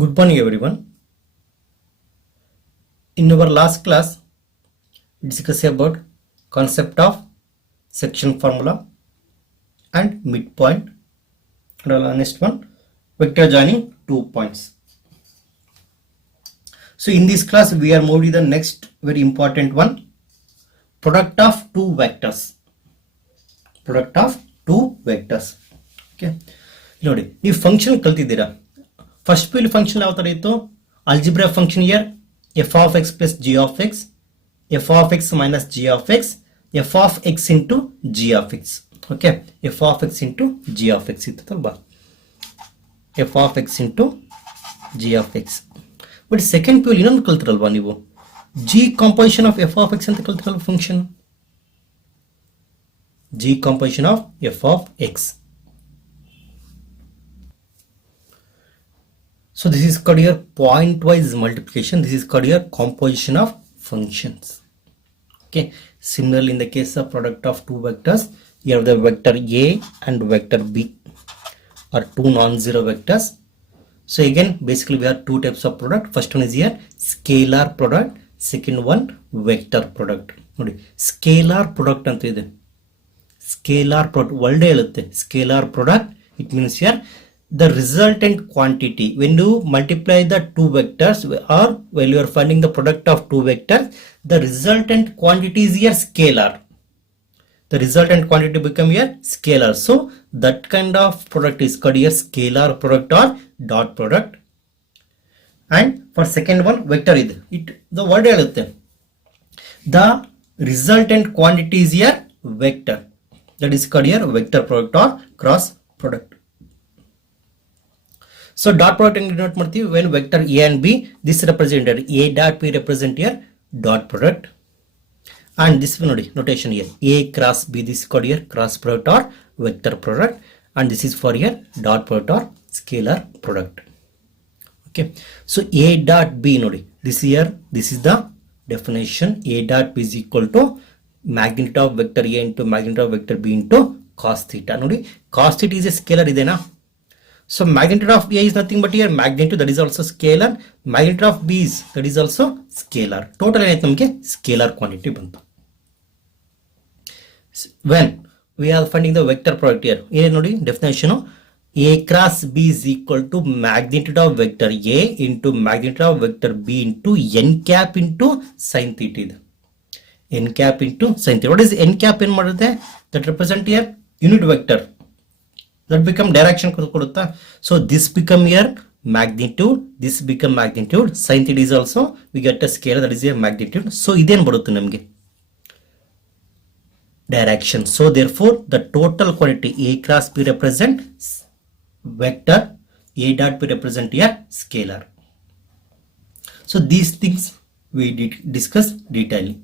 Good morning, everyone. In our last class, we discussed about concept of section formula and midpoint. And our next one, vector joining 2 points. So in this class, we are moving to the next very important one, product of two vectors. Product of two vectors. Okay. ನೋಡಿ ನೀವು function ಕಲ್ತಿದ್ದೀರಾ. First P function ಯಾವ ತರ ಇತ್ತು? Algebra function year f of x plus g of x, f of x minus g of x, f of x into g of x. Okay, f of x into g of x ಇತ್ತಲ್ವಾ? f of x into g of x. But second P ಇನ್ನೊಂದು ಕಲ್ತಿರಲ್ವಾ ನೀವು? g composition of f of x ಅಂತ ಕಲ್ತಿರಲ್ವ function? g composition of f of x. So this is called your pointwise multiplication. This is called your composition of functions. Okay. Similarly, in the case of product of two vectors, you have the vector A and vector B are two non-zero vectors. So again, basically we have two types of product. First one is here scalar product. Second one vector product. Scalar product anta ide. Scalar product. Valde helutte. Scalar product. It means here the resultant quantity when you multiply the two vectors or when you are finding the product of two vectors, the resultant quantity is here scalar. The resultant quantity become here scalar. So that kind of product is called here scalar product or dot product. And for second one vector is it the word helutte, the resultant quantity is here vector. That is called here vector product or cross product. So dot product and denote ಮಾಡ್ತೀವಿ when vector a and b, this represented a dot b represent here dot product, and this ನೋಡಿ notation here a cross b, this is called here cross product or vector product, and this is for here dot product or scalar product. Okay, so a dot b ನೋಡಿ this here, this is the definition. A dot b is equal to magnitude of vector a into magnitude of vector b into cos theta. ನೋಡಿ cos theta is a scalar ಇದೆನಾ? So magnitude of A is nothing but here magnitude, that is also scalar. Magnitude of B is that is also scalar. Total ಏನೈತೆ ನಮಗೆ scalar quantity ಬಂತು. When we are finding the vector product here, ಏನು ನೋಡಿ definition, A cross B is equal to magnitude of vector A into magnitude of vector B into n cap into sin theta ಇದೆ. n cap into sin theta. What is n cap ಏನು ಮಾಡುತ್ತೆ? That represent here unit vector. That become direction ಕೊಡುತ್ತಾ? So this become here magnitude, this become magnitude, sin theta is also we get a scalar, that is a magnitude. So ಇದೇನು ಬರುತ್ತೆ ನಮಗೆ? Direction. So therefore the total quantity A cross B represent vector, A dot B represent here scalar. So these things we did discuss detailing.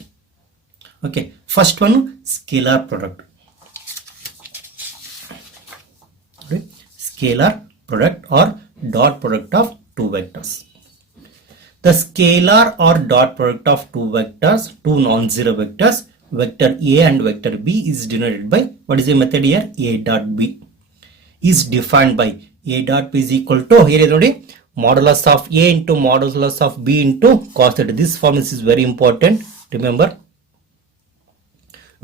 Okay, first one scalar product. Scalar product or dot product of two vectors. The scalar or dot product of two vectors, two non-zero vectors, vector A and vector B is denoted by, what is the method here? A dot B is defined by A dot B is equal to, here is modulus of A into modulus of B into cos theta. This formula is very important, remember,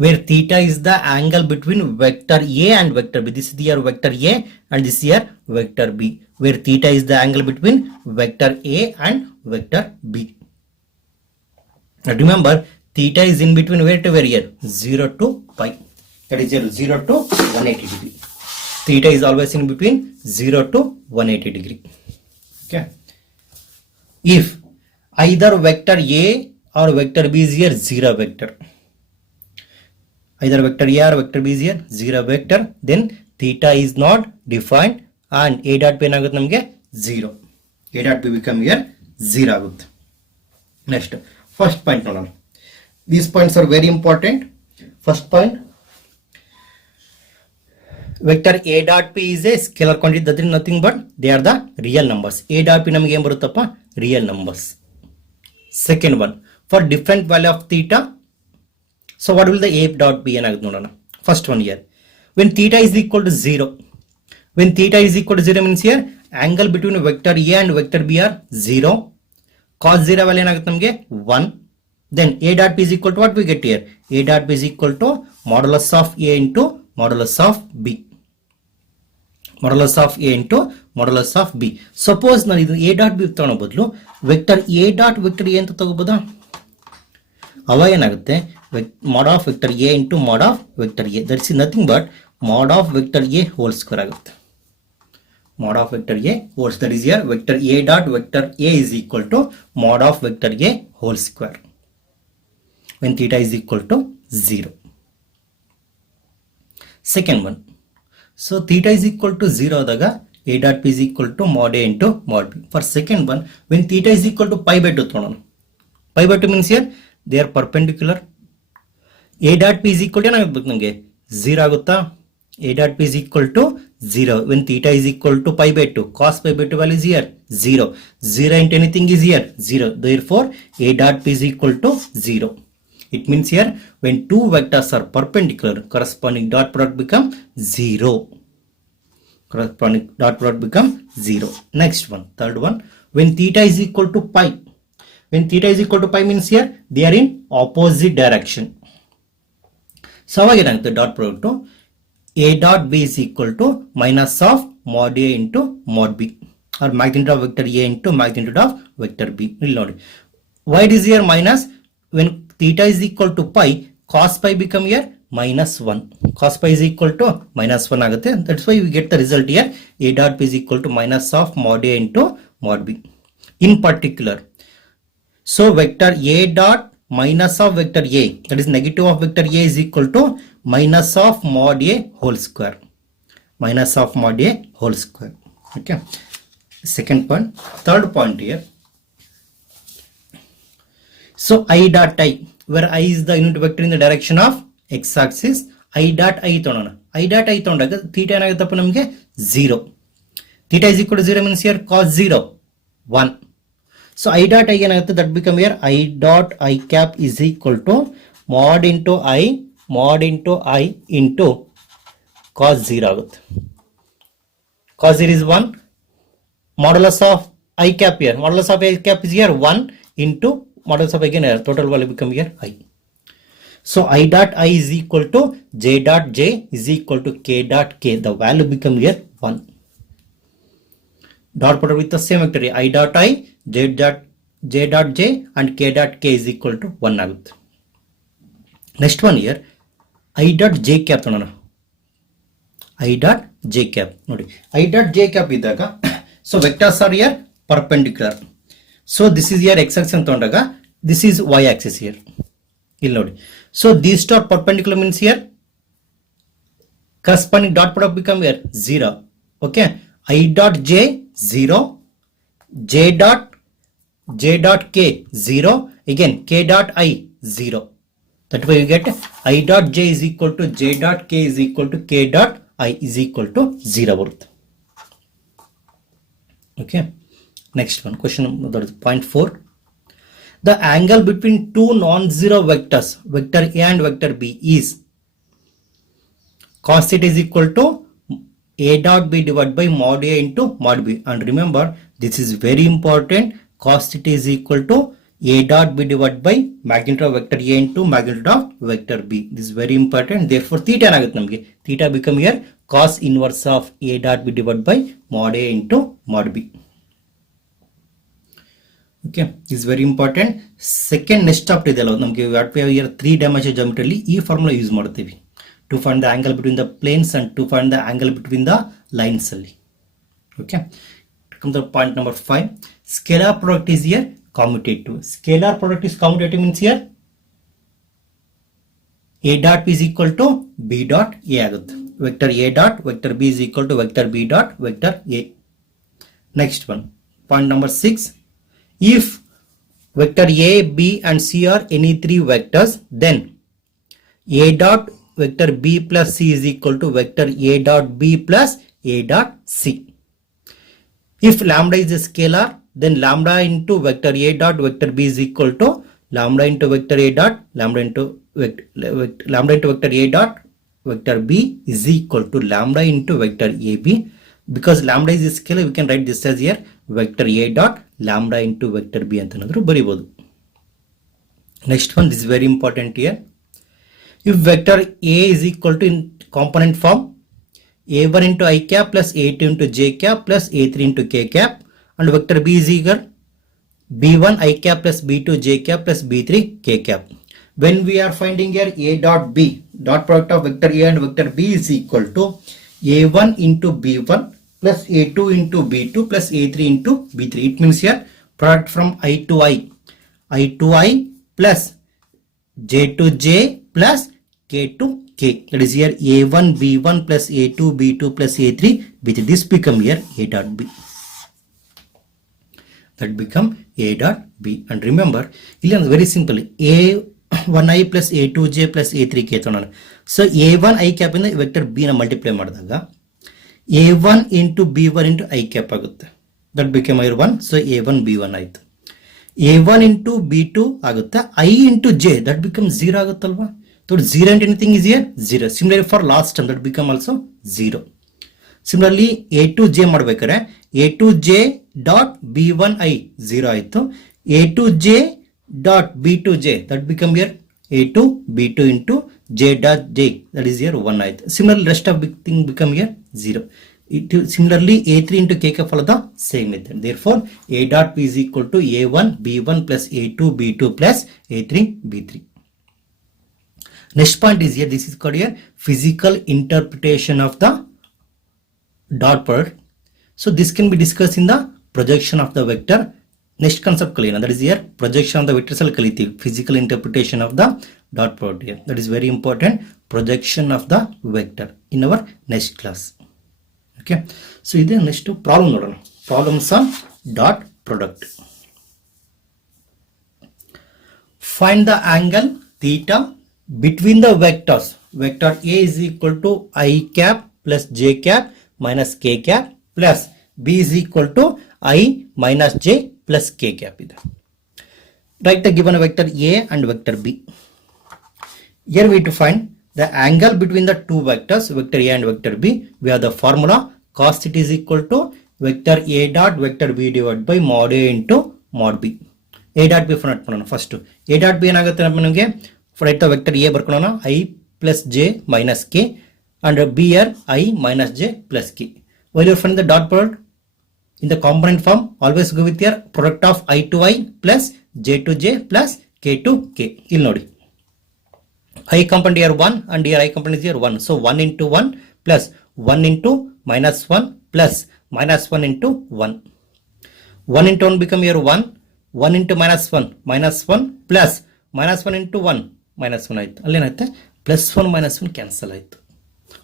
where theta is the angle between vector A and vector B. This is here vector A and this here vector B, where theta is the angle between vector A and vector B. Now remember, theta is in between where to where here? 0 to pi. That is 0 to 180 degree. Theta is always in between 0 to 180 degree. Okay. If either vector A or vector B is here 0 vector, either vector A or vector B is here 0 vector, then theta is not defined and A dot B ಏನಾಗುತ್ತೆ ನಮಗೆ 0. A dot B become here 0 ಆಗುತ್ತೆ. Next, first point ನೋಡೋಣ. These points are very important. First point, vector A dot B is a scalar quantity, that is nothing but they are the real numbers. A dot B ನಮಗೆ ಏನು ಬರುತ್ತಪ್ಪ? Real numbers. Second one, for different value of theta, so what will the A dot B ಏನಾಗುತ್ತೆ ನೋಡೋಣ. First one here, when theta is equal to 0, when theta is equal to 0 means here angle between vector A and vector B are 0. cos 0 value ಏನಾಗುತ್ತೆ ನಮಗೆ 1. then a dot b is equal to what we get here, a dot b is equal to modulus of a into modulus of b, modulus of a into modulus of b. suppose ನಾನು ಇದು a dot b ತಗೊಳ್ಳೋ ಬದಲು vector a dot vector a ಅಂತ ತಗೋಬೋದಾ? ಅವಾಗ ಏನಾಗುತ್ತೆ, mod of vector a into mod of vector a, that is nothing but mod of vector a whole square ಆಗುತ್ತೆ. mod of vector a whole, that is here vector a dot vector a is equal to mod of vector a whole square when theta is equal to 0. second one, so theta is equal to 0 ಆದಾಗ a dot p is equal to mod a into mod b. for second one, when theta is equal to pi by 2 ತಗೊಳ್ಳೋಣ. pi by 2 means here they are perpendicular. a dot p is equal to ಏನಾಗಬೇಕು ನಮಗೆ 0 ಆಗುತ್ತಾ? a dot p is equal to 0 when theta is equal to pi by 2. cos pi by 2 value is here 0. 0 into anything is here 0. therefore a dot p is equal to 0. it means here when two vectors are perpendicular, corresponding dot product become 0. corresponding dot product become 0. next one, third one, when theta is equal to pi. when theta is equal to pi means here they are in opposite direction. so ಅವಾಗ ಏನಾಗುತ್ತೆ, dot product a dot b is equal to minus of mod a into mod b, or magnitude of vector a into magnitude of vector b. ಇಲ್ಲಿ ನೋಡಿ, why it is here minus? when theta is equal to pi, cos pi become here minus 1. cos pi is equal to minus 1 ಆಗುತ್ತೆ. that's why we get the result here a dot b is equal to minus of mod a into mod b. in particular, so vector a dot minus of vector a, that is negative of vector a, is equal to minus of mod a whole square. minus of mod a whole square. okay, second point. third point here, so I dot i, where I is the unit vector in the direction of x axis, I dot i ತಗೊಳ್ಳೋಣ. I dot i ತಗೊಂಡಾಗ theta ಏನಾಗುತ್ತಪ್ಪ ನಮಗೆ 0. theta is equal to 0 means here cos 0 1. so I dot i ಏನಾಗುತ್ತೆ, that become here I dot i cap is equal to mod into i into cos 0 ಆಗುತ್ತೆ. cos 0 is 1. modulus of I cap here, modulus of I cap is here 1 into modulus of again total value become here I. so I dot I is equal to j dot j is equal to k dot k, the value become here 1. dot product with the same vector I dot I, j dot j and k dot k is equal to 1 ಆಗುತ್ತೆ. next one here I dot j cap ತಗೊಳ್ಳೋಣ. I dot j cap ನೋಡಿ, I dot j cap ಇದ್ದಾಗ so vectors are here perpendicular. so this is here x axis ಅಂತ ತಗೊಂಡಾಗ this is y axis here. ಇಲ್ಲಿ ನೋಡಿ, so these two are perpendicular means here corresponding dot product become here 0. okay, I dot j 0, j dot k 0, again k dot I 0. that way you get I dot j is equal to j dot k is equal to k dot I is equal to 0 ಬರುತ್ತೆ. okay, next one, question number point 4. the angle between two non-zero vectors, vector a and vector b, is cos theta is equal to a dot b divided by mod a into mod b. and remember this is very important, cos theta is equal to a dot b divided by magnitude of vector a into magnitude of vector b. this is very important. therefore theta ಏನಾಗುತ್ತೆ ನಮಗೆ, theta become here cos inverse of a dot b divided by mod a into mod b. okay, this is very important. second next chapter ಇದೆಲ್ಲ ನಮಗೆ what we have here 3 dimensional geometry ಅಲ್ಲಿ ಈ formula use ಮಾಡ್ತೀವಿ to find the angle between the planes and to find the angle between the lines ಅಲ್ಲಿ. okay, come to point number 5. scalar product is here commutative. scalar product is commutative means here a dot p is equal to b dot a ಆಗುತ್ತೆ. vector a dot vector b is equal to vector b dot vector a. next one, point number 6. if vector a, b and c are any three vectors, then a dot vector b plus c is equal to vector a dot b plus a dot c. if lambda is a scalar, then lambda into vector a dot vector b is equal to lambda into vector a dot lambda into vector a dot vector b is equal to lambda into vector ab because lambda is a scalar, we can write this as here vector A dot lambda into vector B ಅಂತನಾದರೂ ಬರಿಬಹುದು. Next one, this is very important here. If vector A is equal to in component form A1 into I cap plus A2 into J cap plus A3 into K cap, and vector B is equal B1 I cap plus B2 J cap plus B3 K cap. When we are finding here A dot B, dot product of vector A and vector B is equal to A1 into B1 plus A2 into B2 plus A3 into B3. It means here product from I to I to I plus J to J plus K to K. That is here A1 B1 plus A2 B2 plus A3 B3. This become here A dot B. That become A dot B. And remember, very simple. A1I plus A2J plus A3K. So A1 I cap in the vector B na multiply ಮಾಡಿದಾಗ A1 into B1 into I cap ಆಗುತ್ತೆ. That became here 1. So A1 B1 ಆಯ್ತು. A1 into B2 ಆಗುತ್ತೆ. I into J, that becomes 0 ಆಗುತ್ತಲ್ವಾ. So 0 and anything is here 0. Similarly for last term, that become also 0. Similarly A2J ಮಾಡಬೇಕಾದ್ರೆ A2J dot B1I 0 ಆಯ್ತು. A2J dot B2J, that become here A2 B2 into J dot J, that is here 1 ಆಯ್ತು. Similarly rest of big thing become here 0. Similarly A3 into K cap follow the same method. Therefore A dot B is equal to A1 B1 plus A2 B2 plus A3 B3. Next point is here, this is called here physical interpretation of the dot product. So this can be discussed in the projection of the vector. Next concept kalina, that is here projection of the vector cell kaliತೀವಿ. Physical interpretation of the dot product here, that is very important. Projection of the vector in our next class. Okay, so ide next problem ನೋಡೋಣ. Problems on dot product. Find the angle theta between the vectors. Vector A is equal to I cap plus J cap minus K cap plus B is equal to I minus J plus K cap ಇದೆ. Write the given vector A and vector B. Here we have to find the angle between the two vectors, vector A and vector B. We have the formula cos theta is equal to vector A dot vector B divided by mod A into mod B. A dot B format ಮಾಡೋಣ first. A dot B ಏನಾಗುತ್ತೆ ನಮಗೆ write the vector A ಬರ್ಕೊಳ್ಳೋಣ I plus J minus K and B here I minus J plus K. While you find the dot product in the component form, always go with your product of I to I plus J to J plus K to K. ಇಲ್ಲಿ ನೋಡಿ I component here 1 and here I component is here 1. So 1 into 1 plus 1 into minus 1 plus minus 1 into 1. 1 into 1 become here 1. 1 into minus 1 plus minus 1 into 1 minus 1 ಆಯ್ತು. ಅಲ್ಲೇನಾಯ್ತು plus 1 minus 1 cancel ಆಯ್ತು.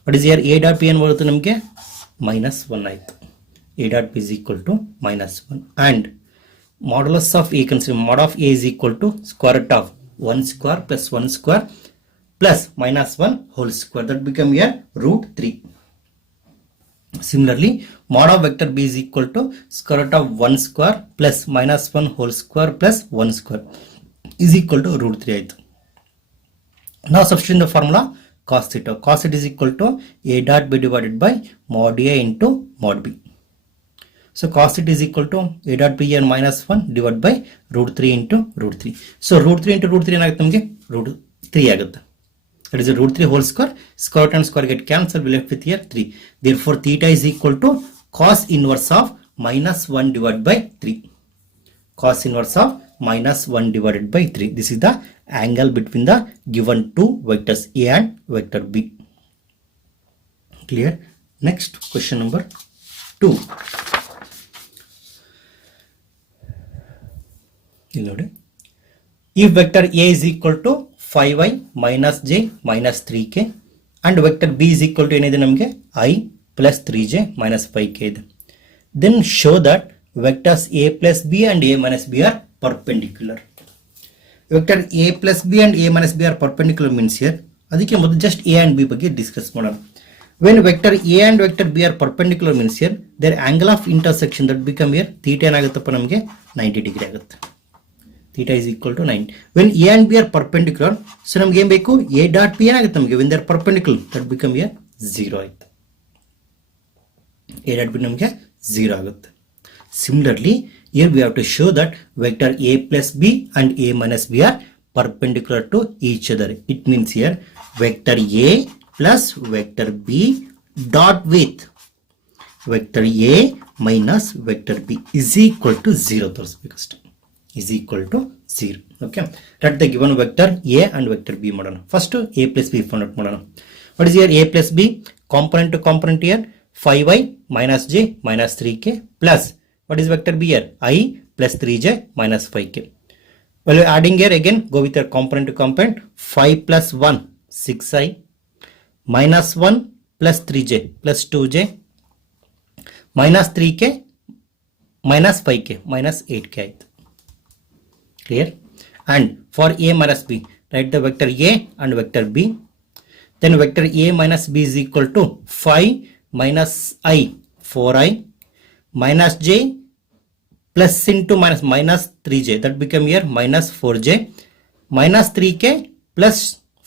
What is here A dot P ಏನು ಬರುತ್ತೆ ನಮಗೆ minus 1 ಆಯ್ತು. A dot P is equal to minus 1 and modulus of A, consider mod of A is equal to square root of 1 square plus 1 square plus minus 1 whole square, that become here root 3. Similarly mod of vector B is equal to square root of 1 square plus minus 1 whole square plus 1 square is equal to root 3 ಆಯ್ತು. Now substitute the formula cos theta. Cos theta is equal to A dot B divided by mod A into mod B. So cos theta is equal to A dot B here minus 1 divided by root 3 into root 3. So root 3 into root 3 ಏನಾಗುತ್ತೆ ನಮಗೆ root 3 ಆಗುತ್ತೆ. That is a root 3 whole square. Square root and square get cancelled. We left with here 3. Therefore theta is equal to cos inverse of minus 1 divided by 3. Cos inverse of minus 1 divided by 3. This is the angle between the given two vectors A and vector B. Clear? Next question number 2. If vector A is equal to 5i minus j minus 3k and vector B is equal to ಏನಿದೆ ನಮಗೆ I plus 3j minus 5k ಇದೆ. Then show that vectors A plus B and A minus B are perpendicular. Vector A plus B and A minus B are perpendicular means here ಅದಕ್ಕೆ ಮೊದಲು just A and B ಬಗ್ಗೆ discuss ಮಾಡೋಣ. When vector A and vector B are perpendicular means here their angle of intersection that become here theta ಏನಾಗುತ್ತಪ್ಪ ನಮಗೆ 90 degree ಆಗುತ್ತೆ. Theta is equal to 90. When A and B are perpendicular, so ನಮಗೆ ಏನು ಬೇಕು A dot P ಏನಾಗುತ್ತೆ ನಮಗೆ when they are perpendicular that become here 0 ಆಯ್ತು. a dot b ನಮಗೆ 0 ಆಗುತ್ತೆ. Similarly, here we have to show that vector a plus b and a minus b are perpendicular to each other. It means here vector a plus vector b dot with vector a minus vector b is equal to 0 ತೋರಿಸಬೇಕಷ್ಟೆ. is equal to 0. Okay, let the given vector a and vector b ಮಾಡೋಣ. First a plus b find out ಮಾಡೋಣ. What is here a plus b? Component to component here 5y minus j minus 3k plus what is vector b here? I plus 3j minus 5k. Well, adding here again, go with your component to component. 5 plus 1 6i minus 1 plus 3j plus 2j minus 3k minus 5k minus 8k. Clear? And for a minus b, write the vector a and vector b. Then vector a minus b is equal to 5 minus I 4i minus j plus into minus 3j, that become here minus 4j minus 3k plus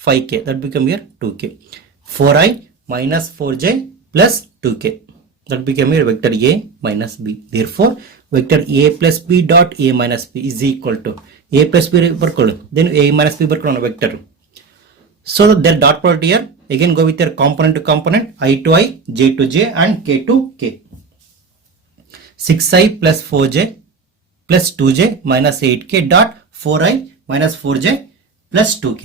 5k, that become here 2k. 4i minus 4j plus 2k, that become here vector a minus b. Therefore vector a plus b dot a minus b is equal to a plus b ಬರ್ಕೊಳ್ಳಿ, then a minus b ಬರ್ಕೊಳ್ಳೋಣ vector. So their dot product here, again go with your component to component, I to I, j to j and k to k. 6i plus 4j plus 2j minus 8k dot 4i minus 4j plus 2k.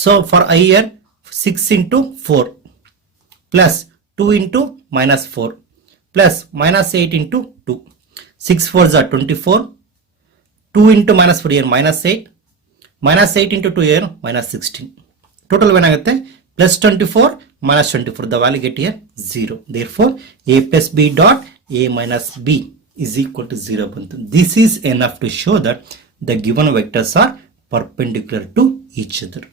So for I here 6 into 4 plus 2 into minus 4 plus minus 8 into 2. 6 4s are 24. 2 into minus 4 here minus 8. Minus 8 into 2 here minus 16. Total ಏನಾಗುತ್ತೆ plus 24 minus 24. The value get here 0. Therefore a plus b dot a minus b is equal to 0 ಬಂತು. This is enough to show that the given vectors are perpendicular to each other.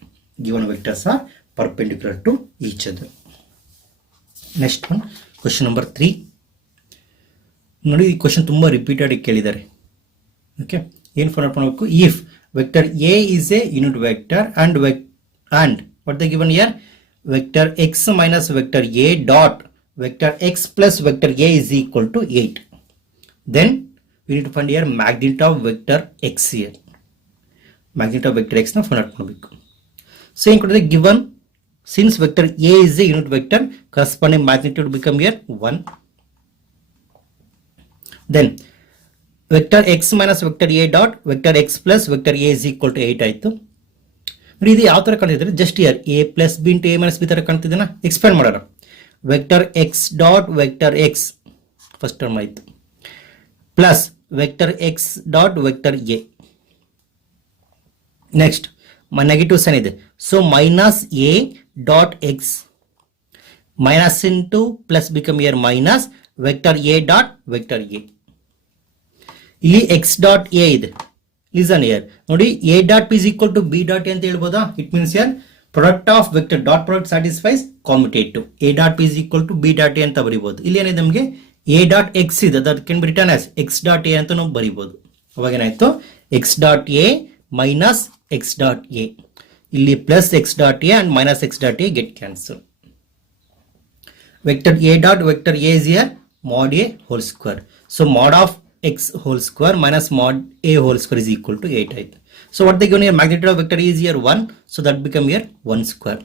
Given vectors are perpendicular to each other. Next one, question number 3. ನೋಡಿ ಈ question ತುಂಬಾ repeated ಕೇಳಿದ್ದಾರೆ. Okay, ಏನು format ಮಾಡಬೇಕು? If vector a is a unit vector and what they given here, vector x minus vector a dot vector x plus vector a is equal to 8, then we need to find here magnitude of vector x. Here magnitude of vector x na find out ಮಾಡಬೇಕು. So in the given, since vector a is a unit vector, corresponding magnitude become here 1. Then vector x minus vector a dot vector x plus vector a is equal to 8 ಆಯಿತು. ನೋಡಿ ಇದು ಯಾವ ತರ ಕಾಣ್ತಿದ್ರೆ, just here a plus b into a minus b ತರ ಕಾಣ್ತಿದ್ದೇನಾ, expand ಮಾಡೋಣ. Vector x dot vector x first term ಆಯಿತು plus vector x dot vector a. Next negative sign ಇದೆ, so minus a dot x minus into plus become here minus vector a dot vector a. ಇಲ್ಲಿ x dot a ಇದೆ, listen here ನೋಡಿ, a dot p is equal to b dot a ಅಂತ ಹೇಳ್ಬೋದಾ? It means here product of vector dot product satisfies commutative. a dot p is equal to b dot a ಅಂತ ಬರೀಬಹುದು. ಇಲ್ಲಿ ಏನಿದೆ ನಮಗೆ a dot x ಇದೆ, that can be written as x dot a ಅಂತ ನಾವು ಬರೀಬಹುದು. ಅವಾಗ ಏನಾಯ್ತು, x dot a minus x dot a, ಇಲ್ಲಿ plus x dot a and minus x dot a get cancelled. Vector a dot vector a is here mod a whole square. So mod of x whole square minus mod a whole square is equal to 8 ಆಯ್ತು. So what they given here, magnitude of vector is here 1, so that become here 1 square.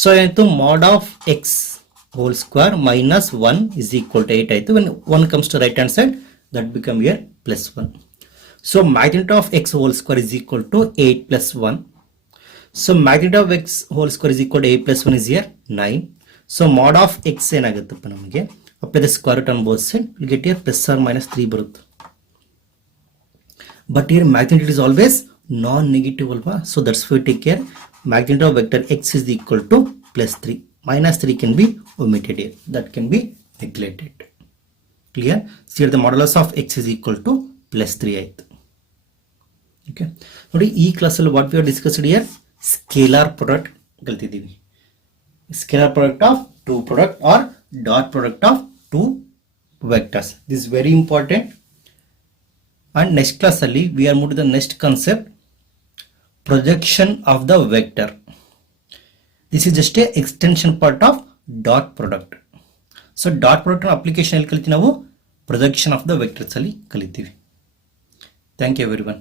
So ಏನಾಯ್ತು, mod of x whole square minus 1 is equal to 8 ಆಯ್ತು. When 1 comes to right hand side, that become here plus 1. So magnitude of x whole square is equal to 8 plus 1. So magnitude of x whole square is equal to 8 plus 1 is here 9. So mod of x ಏನಾಗುತ್ತಪ್ಪ ನಮಗೆ, apply the square root on both sides, we'll get here plus or minus 3 ಬರುತ್ತೆ. But here magnitude is always non-negative alpha, so that's why we take care magnitude of vector x is equal to plus 3. Minus 3 can be omitted here, that can be neglected. Clear? So here the modulus of x is equal to plus 3 ಆಯ್ತು. Okay, ನೋಡಿ ಈ ಕ್ಲಾಸಲ್ಲಿ what we have discussed here, scalar product ಕಲ್ತಿದ್ದೀವಿ. Scalar product of two product or dot product of two vectors. This is very important. And next class ಅಲ್ಲಿ we are moving to the next concept, projection of the vector. This is just a extension part of dot product. So dot product application ಎಲ್ಲಿ ಕಲಿತೀವಿ ನಾವು, projection of the vectors ಅಲ್ಲಿ ಕಲಿತೀವಿ. Thank you every one.